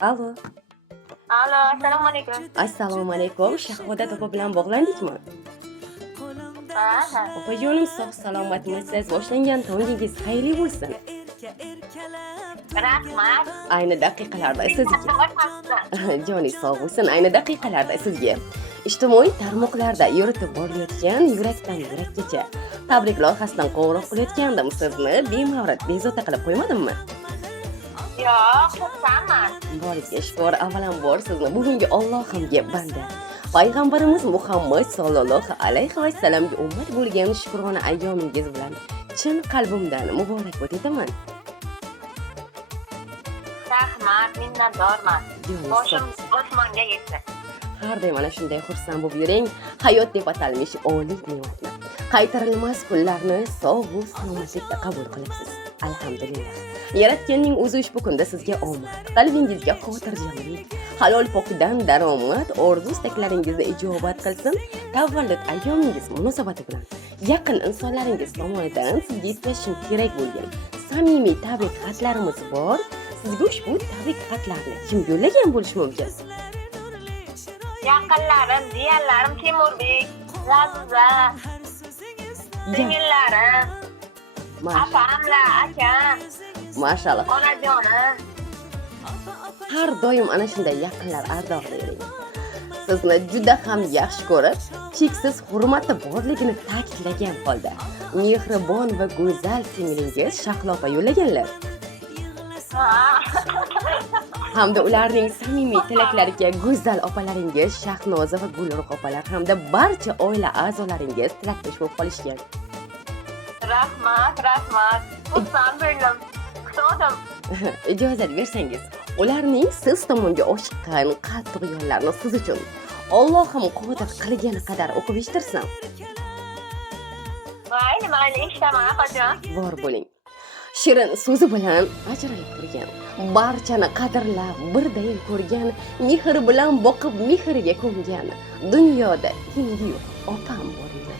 Allo. Alo, assalomu alaykum. Assalomu alaykum. Shahvodat opa bilan bog'landikmi? Ha. Opajonim sog' salomatmisiz? Boshlangan to'yingiz xayrli bo'lsin. Rahmat. Ayni daqiqalarda sizga. Joningiz sog' bo'lsin. Ayni daqiqalarda sizga ijtimoiy tarmoqlarda yuritib borilayotgan yurakdan yurakgacha tabrik loyihasidan qo'ng'iroq qilayotgandim. Sizni bemavrid bezovta qilib qo'ymadimmi? Yo'q, xursandman. Boriga shukr. Avvalambor sizni bugungi Allohimga banda payg'ambarimiz Muhammad sallallohu alayhi va sallamga ummat bo'lgan shukrona ayyomingiz bilan chin qalbimdan muborakbod etaman. Rahmat, minnatdorman. Boshim osmonga yetdi. Har doim mana shunday xursand bo'lib yuring. Hayot deb atalmish oliy ne'matni, qaytarilmas kunlarni sog'-u salomatlikda qabul qilibsiz. Alhamdulillah. Yaratganning o'zi ushbu kunda sizga omad, qalbingizga xotirjamlik, halol pokdan daromad, orzu-istaklaringizni ijobat qilsin. Tavallud ayyomingiz munosabati bilan yaqin insonlaringiz tomonidan sizga yetkazishim kerak bo'lgan samimiy tabrik xatlarimiz bor. Sizga ushbu tabrik xatlarni kim yo'llagan bo'lishi mumkin? Yaqinlarim, jiyanlarim Temurbek, Laziza, singillarim, opamlar, akam, Mashallah. onajonim. Har doim ana shunday yaqinlar ardog'laylik. Sizni juda ham yaxshi ko'rib, cheksiz hurmati borligini ta'kidlagan holda mehribon va go'zal singlingiz Shahlo opa yo'llaganlar. Hamda ularning samimiy tilaklariga go'zal opalaringiz Shahnoza va Gulruh opalar hamda barcha oila a'zolaringiz tilakdosh bo'lib qolishgan. Rahmat. Xursand bo'ldim. Kutdim. Ijozat bersangiz, ularning siz tomonga oshiqqan qalb tug'yonlarini siz uchun Allohim qodir qilgani qadar o'qib eshitirsam. Mayli, eshitaman, opajon. Bor bo'ling. Shirin so'zi bilan ajralib turgan, barchani qadrlab birdayin ko'rgan, mehr bilan boqib mehriga ko'ngan, dunyoda tengi yo'q opam bor edi.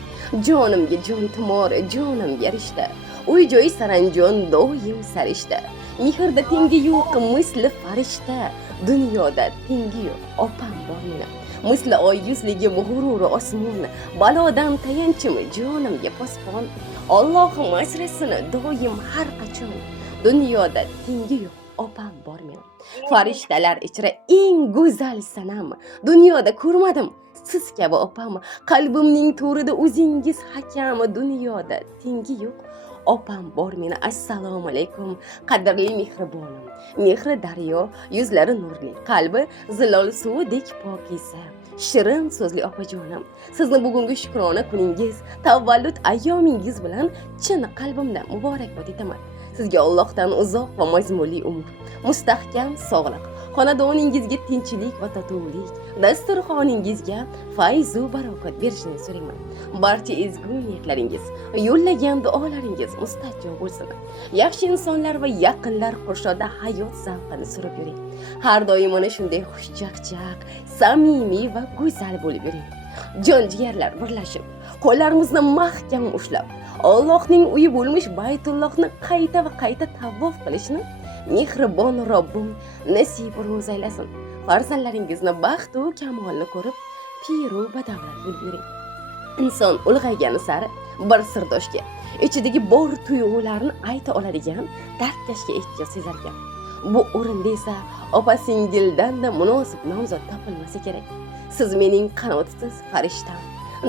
Jonimga jon tumor, jonimga rishta, uy-joy saranjon doim sarishta. Mehrda tengi yo'q misli farishta, dunyoda tengi yo'q opam bor meni. Misli oy yuzligi g'ururi osmon, balodan tayanchim jonimga posbon. Allohim asrasin doim har qachon, dunyoda tengi yo'q opam bor meni. Farishtalar ichra eng go'zal sanam, dunyoda ko'rmadim siz kabi opam. Qalbimning to'rida o'zingiz hakam, dunyoda tengi yo'q opam bor meni. Assalomu alaykum qadrli mehribonim. Mehri daryo, yuzlari nurli, qalbi zilol suvdek pokiza. Shirin so'zli opajonim, sizni bugungi shukrona kuningiz, tavallud ayyomingiz bilan chin qalbimdan muborakbod etaman. Sizga Allohdan uzoq va mazmunli umr, mustahkam sog'liq, xonadoningizga tinchlik va totuvlik, dasturxoningizga fayz va barokat berishini so'rayman. Barcha ezgu niyatlaringiz, yo'llagan duolaringiz mustajab bo'lsin. Yaxshi insonlar va yaqinlar qurshovida hayot zavqini surib yuring. Har doim mana shunday xushchaqchaq, samimiy va go'zal bo'lib yuring. Jon jigarlar birlashib, qo'llarimizni mahkam ushlab, Allohning uyi bo'lmish Baytullohni qayta va qayta tavof qilishni mehribon Robbim nasib ro'z aylasin. Farzandlaringizni baxt va kamolni ko'rib, piru badavlat bo'lib yuring. Inson ulg'aygani sari bir sirdoshga ichidagi bor tuyg'ularni ayta oladigan dardkashga ehtiyoj sezar ekan. Bu o'rinda esa opa-singildan-da munosib nomzod topilmasa kerak. Siz mening qanotsiz farishtam,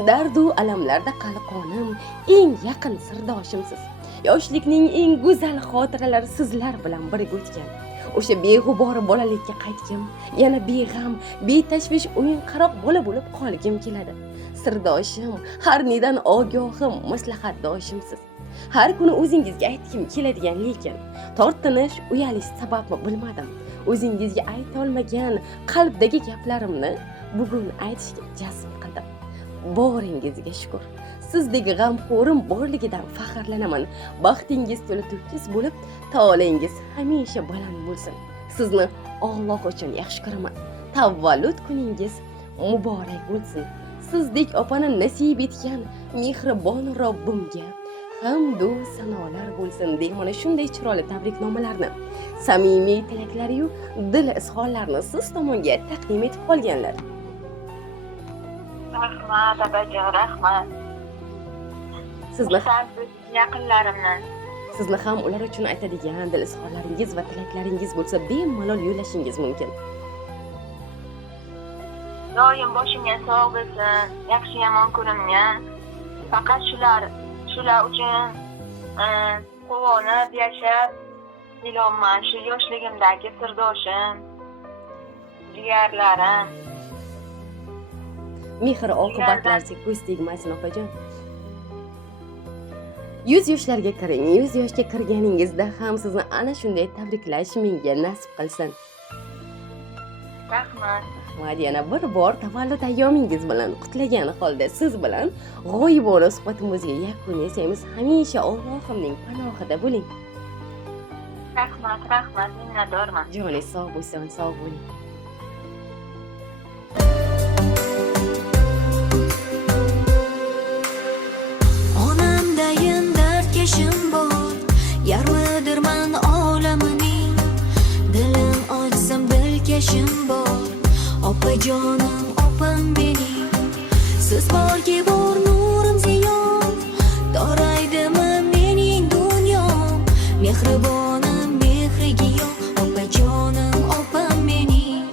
dardu alamlarda qalqonim, eng yaqin sirdoshimsiz. Yoshlikning eng go'zal xotiralari sizlar bilan birga o'tgan. O'sha beg'ubor bolalikka qaytgim, yana beg'am, betashvish o'yin-qaroq bola bo'lib qolgim keladi. Sirdoshim, har nedan ogohim, maslahatdoshimsiz. Har kuni o'zingizga aytgim keladigan, lekin tortinish, uyalish sababmi bilmadim. O'zingizga ayta olmagan qalbdagi gaplarimni bugun aytishga jazm qildim. Boringizga shukr. Sizdek g'amxo'rim borligidan faxrlanaman. Baxtingiz to'la to'kis bo'lib, taolangiz hamisha baland bo'lsin. Sizni Alloh uchun yaxshi ko'raman. Tavallud kuningiz muborak bo'lsin. Sizdek opani nasib etgan mehribon Robbimga hamd va sanolar bo'lsin deb mana shunday chiroyli tabriknomalarni samimiy tilaklari-yu dil izhorlarini siz tomonga taqdim etib qolganlar. Rahmat, opajon, rahmat. Sizni Yaqinlarimni. Sizni ham ular uchun aytadigan dil izhorlaringiz va tilaklaringiz bo'lsa, bemalol yo'llashingiz mumkin. Doim boshimga sog' bo'lsin, yaxshi yomon kunimga. Faqat shular uchun quvonib yashab ilonman. Shu yoshligimdagi sirdoshim, jigarlarim. Mehr oqibatlarga ko'z tegmasin opajon. 100 yoshlarga kiring. 100 yoshga kirganingizda ham sizni ana shunday tabriklash menga nasib qilsin. Rahmat. Rahmat, yana bir bor tavallud ayyomingiz bilan qutlagan holda siz bilan g'oyibona suhbatimizga yakun yasaymiz. Hamisha Allohimning panohida bo'ling. Rahmat, minnatdorman. Joningiz sog' bo'lsin, sog' bo'ling. Onamdayin dardkashim bor, yarmidirman olamining. Dilim ochsam dilkashim bor, opajonim, opam mening. Siz borki bor nurim ziyon, doraydimi mening dunyom. Mehribonim, mehriga yo'q, opajonim, opam mening.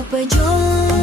Opajon